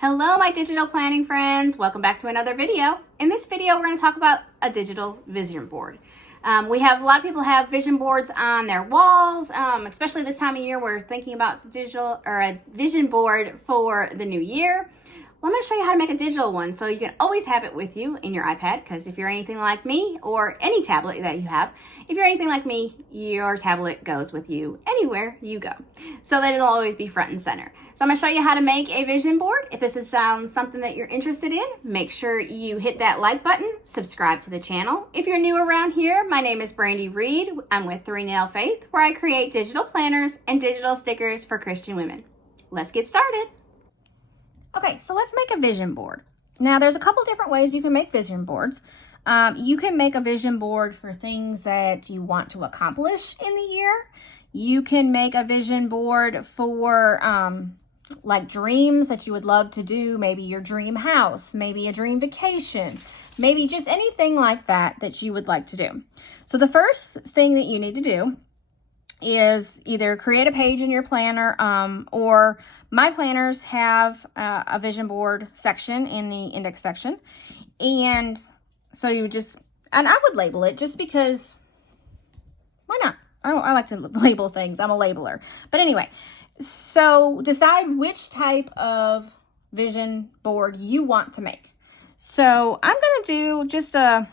Hello, my digital planning friends. Welcome back to another video. In this video, we're going to talk about a digital vision board. We have a lot of people have vision boards on their walls, especially this time of year. We're thinking about the digital or a vision board for the new year. Well, I'm going to show you how to make a digital one so you can always have it with you in your iPad, because if you're anything like me, or any tablet that you have, if you're anything like me, your tablet goes with you anywhere you go, so that it'll always be front and center. So I'm going to show you how to make a vision board. If this sounds something that you're interested in, make sure you hit that like button, subscribe to the channel. If you're new around here, my name is Brandi Reed. I'm with 3 Nail Faith, where I create digital planners and digital stickers for Christian women. Let's get started. Okay, so let's make a vision board. Now, there's a couple different ways you can make vision boards. You can make a vision board for things that you want to accomplish in the year. You can make a vision board for like dreams that you would love to do, maybe your dream house, maybe a dream vacation, maybe just anything like that you would like to do. So the first thing that you need to do is either create a page in your planner, or my planners have a vision board section in the index section. And so you would just, and I would label it just because, why not? I like to label things. I'm a labeler. But anyway, so decide which type of vision board you want to make. So I'm going to do just a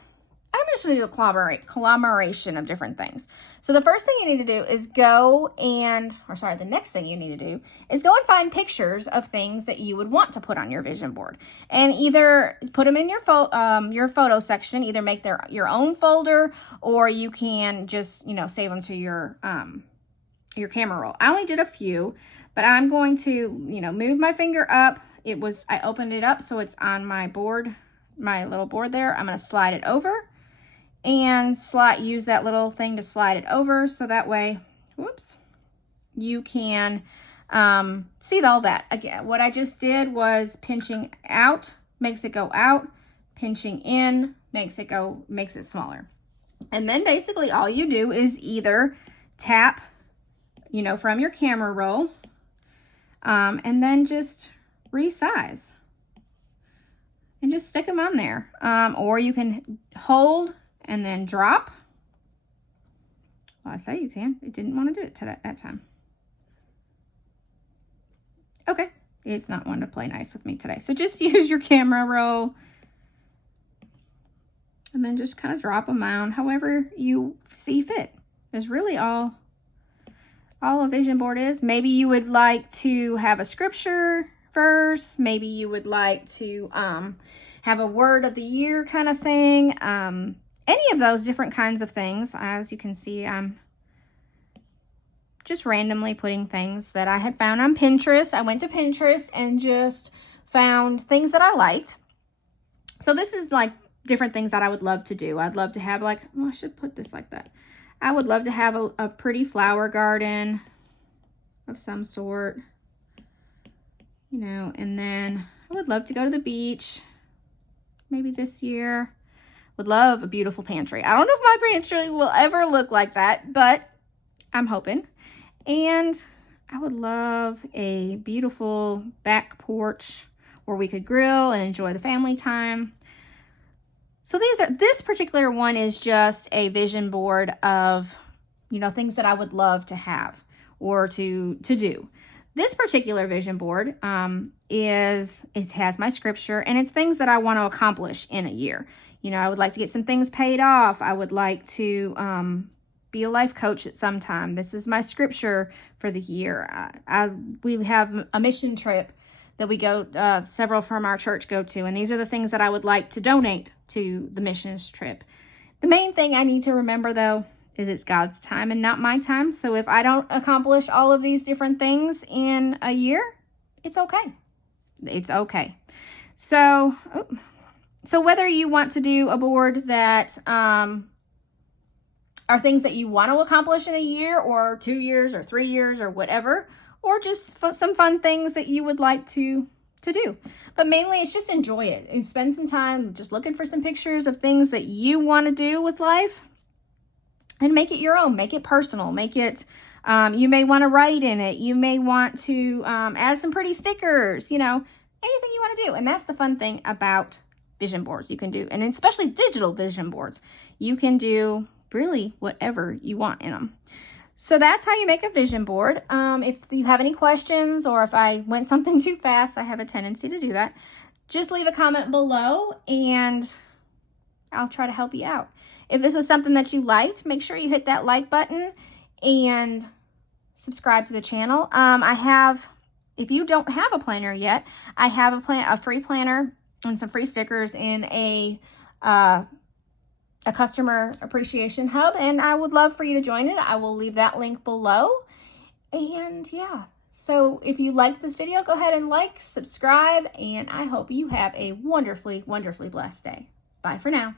collaboration of different things. So the first thing you need to do is the next thing you need to do is go and find pictures of things that you would want to put on your vision board, and either put them in your photo section, either make your own folder, or you can just, save them to your camera roll. I only did a few, but I'm going to, move my finger up. I opened it up, so it's on my board, my little board there. I'm going to slide it over and use that little thing to slide it over, so that way, you can see all that. Again, what I just did was pinching out makes it go out, pinching in makes it smaller. And then basically all you do is either tap, from your camera roll, and then just resize and just stick them on there. Or you can hold and then drop. Well, I say you can. It didn't want to do it that time. Okay, it's not wanting to play nice with me today. So just use your camera roll and then just kind of drop them on however you see fit. Is really all a vision board is. Maybe you would like to have a scripture verse. Maybe you would like to have a word of the year kind of thing. Any of those different kinds of things. As you can see, I'm just randomly putting things that I had found on Pinterest. I went to Pinterest and just found things that I liked. So this is like different things that I would love to do. I'd love to have I should put this like that. I would love to have a pretty flower garden of some sort, and then I would love to go to the beach maybe this year. Would love a beautiful pantry. I don't know if my pantry will ever look like that, but I'm hoping. And I would love a beautiful back porch where we could grill and enjoy the family time. So this particular one is just a vision board of, things that I would love to have or to do. This particular vision board it has my scripture, and it's things that I want to accomplish in a year. I would like to get some things paid off. I would like to be a life coach at some time. This is my scripture for the year. We have a mission trip that we go, several from our church go to, and these are the things that I would like to donate to the missions trip. The main thing I need to remember, though, is it's God's time and not my time. So if I don't accomplish all of these different things in a year, it's okay. It's okay. So whether you want to do a board that are things that you want to accomplish in a year or 2 years or 3 years or whatever, or just some fun things that you would like to do. But mainly it's just enjoy it and spend some time just looking for some pictures of things that you want to do with life and make it your own, make it personal, make it, you may want to write in it. You may want to add some pretty stickers, anything you want to do. And that's the fun thing about vision boards. You can do, and especially digital vision boards, you can do really whatever you want in them. So that's how you make a vision board. If you have any questions, or if I went something too fast, I have a tendency to do that, just leave a comment below and I'll try to help you out. If this was something that you liked, make sure you hit that like button and subscribe to the channel. If you don't have a planner yet, I have a free planner and some free stickers in a customer appreciation hub, and I would love for you to join it. I will leave that link below. And yeah, so if you liked this video, go ahead and like, subscribe, and I hope you have a wonderfully, wonderfully blessed day. Bye for now.